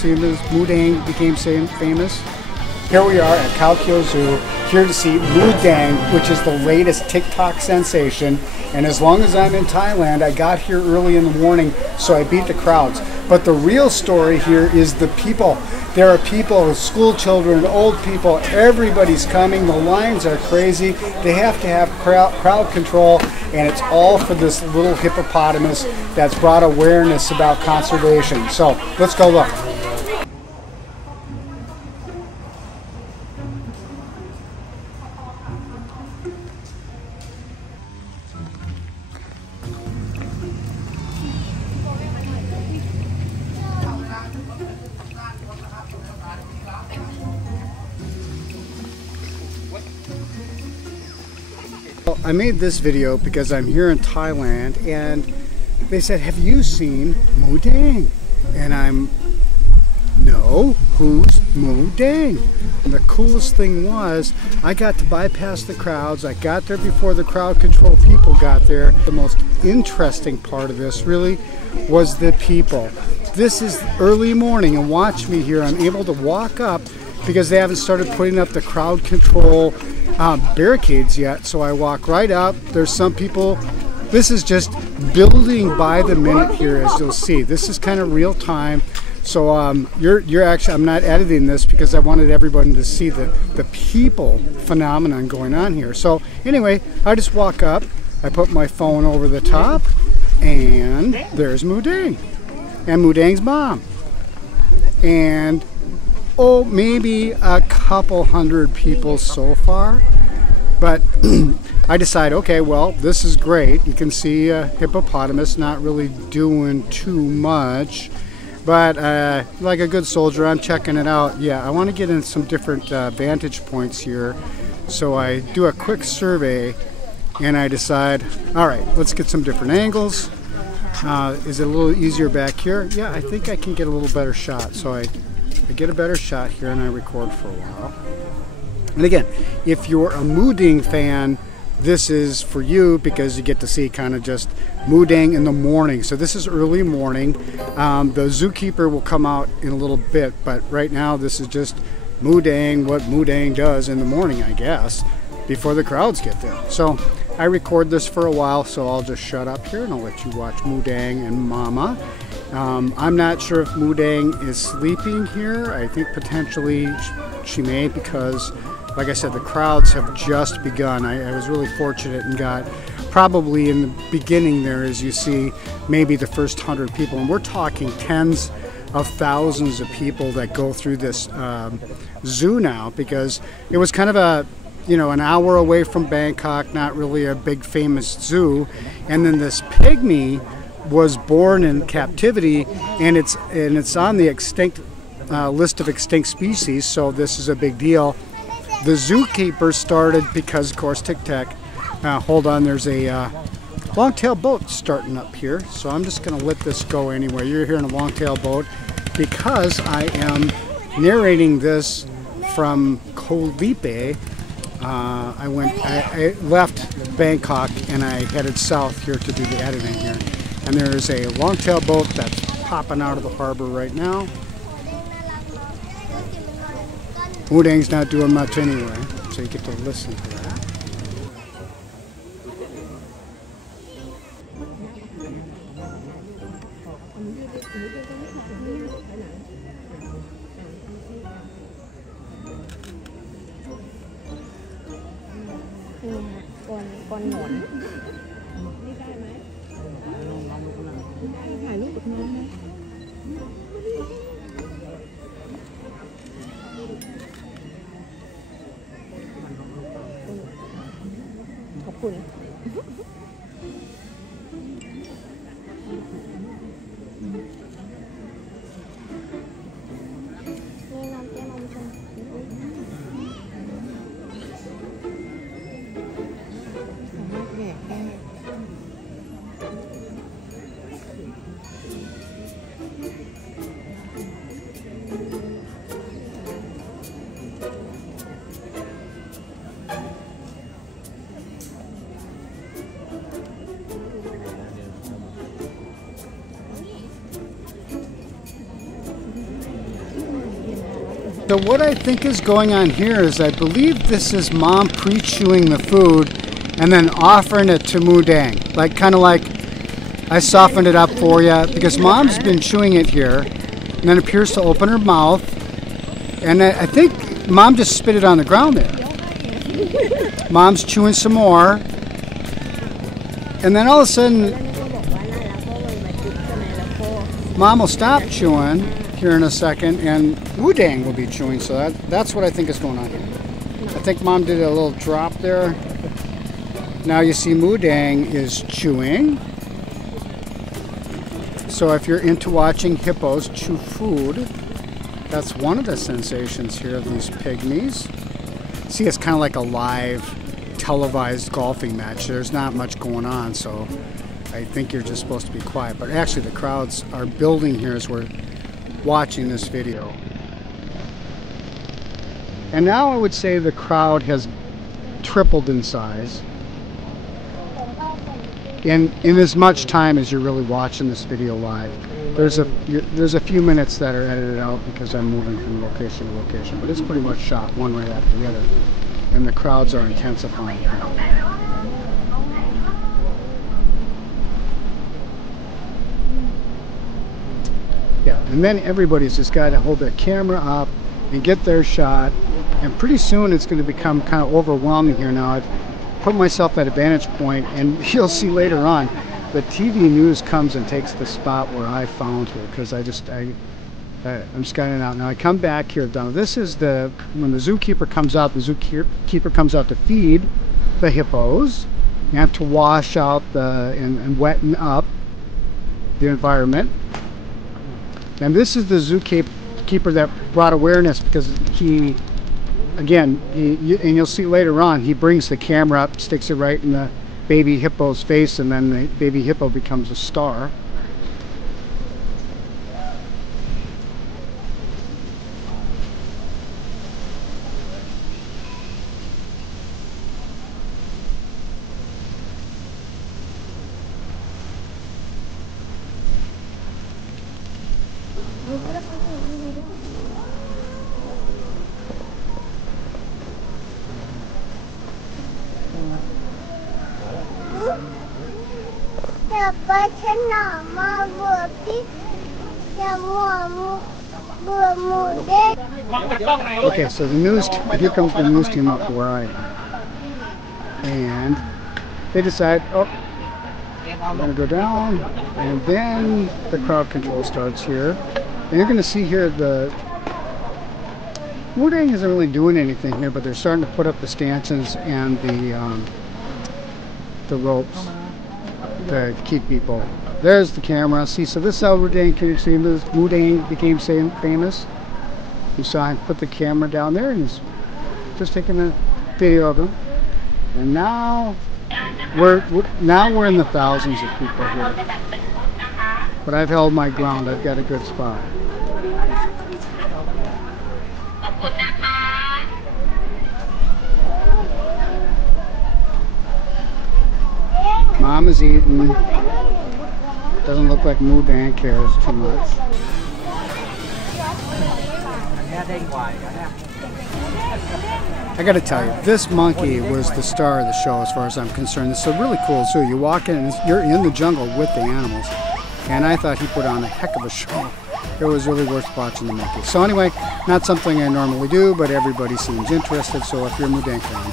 Seeing this Moo Deng became famous. Here we are at Kaukyo Zoo, here to see Moo Deng, which is the latest TikTok sensation. And as long as I'm in Thailand, I got here early in the morning, so I beat the crowds. But the real story here is the people. There are people, school children, old people, everybody's coming. The lines are crazy. They have to have crowd control, and it's all for this little hippopotamus that's brought awareness about conservation. So let's go look. I made this video because I'm here in Thailand and they said, have you seen Moo Deng? And I'm, no, who's Moo Deng? And the coolest thing was I got to bypass the crowds. I got there before the crowd control people got there. The most interesting part of this really was the people. This is early morning and watch me here. I'm able to walk up because they haven't started putting up the crowd control barricades yet, so I walk right up. There's some people. This is just building by the minute here, as you'll see. This is kind of real time. So you're actually, I'm not editing this because I wanted everyone to see the people phenomenon going on here. So anyway, I just walk up, I put my phone over the top, and there's Moo Deng and Moo Deng's mom, and oh, maybe a couple hundred people so far. But I decide, okay, well, this is great. You can see a hippopotamus not really doing too much. But like a good soldier, I'm checking it out. Yeah, I want to get in some different vantage points here. So I do a quick survey and I decide, all right, let's get some different angles. Is it a little easier back here? Yeah, I think I can get a little better shot. So I get a better shot here and I record for a while. And again, if you're a Moo Deng fan, this is for you because you get to see kind of just Moo Deng in the morning. So this is early morning. The zookeeper will come out in a little bit, but right now this is just Moo Deng, what Moo Deng does in the morning, I guess, before the crowds get there. So I record this for a while, so I'll just shut up here and I'll let you watch Moo Deng and Mama. I'm not sure if Moo Deng is sleeping here. I think potentially she may, because like I said, the crowds have just begun. I was really fortunate and got probably in the beginning there, as you see, maybe the first 100 people. And we're talking tens of thousands of people that go through this zoo now, because it was kind of a, you know, an hour away from Bangkok, not really a big famous zoo. And then this pygmy was born in captivity, and it's on the extinct list of extinct species, so this is a big deal. The zookeeper started because, of course, tic-tac. Hold on, there's a long-tail boat starting up here, so I'm just going to let this go anyway. You're here in a long-tail boat because I am narrating this from Koh Lipe. I left Bangkok and I headed south here to do the editing here. And there's a long-tail boat that's popping out of the harbor right now. Moo Deng's not doing much anyway, so you get to listen to that. So what I think is going on here is I believe this is Mom pre-chewing the food and then offering it to Moo Deng. Like, kind of like, I softened it up for you, because Mom's been chewing it here and then appears to open her mouth. And I think Mom just spit it on the ground there. Mom's chewing some more. And then all of a sudden, Mom will stop chewing here in a second, and Moo Deng will be chewing. So that's what I think is going on here. I think Mom did a little drop there. Now you see Moo Deng is chewing. So if you're into watching hippos chew food, that's one of the sensations here of these pygmies. See, it's kind of like a live televised golfing match. There's not much going on, so I think you're just supposed to be quiet. But actually the crowds are building here as we're watching this video. And now I would say the crowd has tripled in size in as much time as you're really watching this video live. There's a few minutes that are edited out because I'm moving from location to location, but it's pretty much shot one right after the other, and the crowds are intensifying. Yeah, and then everybody's just got to hold their camera up and get their shot, and pretty soon it's going to become kind of overwhelming here. Now I've put myself at a vantage point, and you'll see later on the TV news comes and takes the spot where I found here, because I'm scanning out. Now I come back here down. This is when the zookeeper comes out. The zookeeper comes out to feed the hippos and to wash out and wetten up the environment. And this is the zookeeper that brought awareness, because and you'll see later on, he brings the camera up, sticks it right in the baby hippo's face, and then the baby hippo becomes a star. Okay, so here comes the news team up to where I am. And they decide, oh, I'm going to go down, and then the crowd control starts here. And you're going to see here Moo Deng isn't really doing anything here, but they're starting to put up the stanchions and the ropes to keep people. There's the camera. See, so this is how Moo Deng became famous. You saw him put the camera down there, and he's just taking a video of him. And now we're in the thousands of people here. But I've held my ground. I've got a good spot. Mom is eating. Doesn't look like Moo Deng cares too much. I gotta tell you, this monkey was the star of the show as far as I'm concerned. It's a really cool zoo. You walk in and you're in the jungle with the animals. And I thought he put on a heck of a show. It was really worth watching the monkey. So anyway, not something I normally do, but everybody seems interested. So if you're a Moo Deng fan,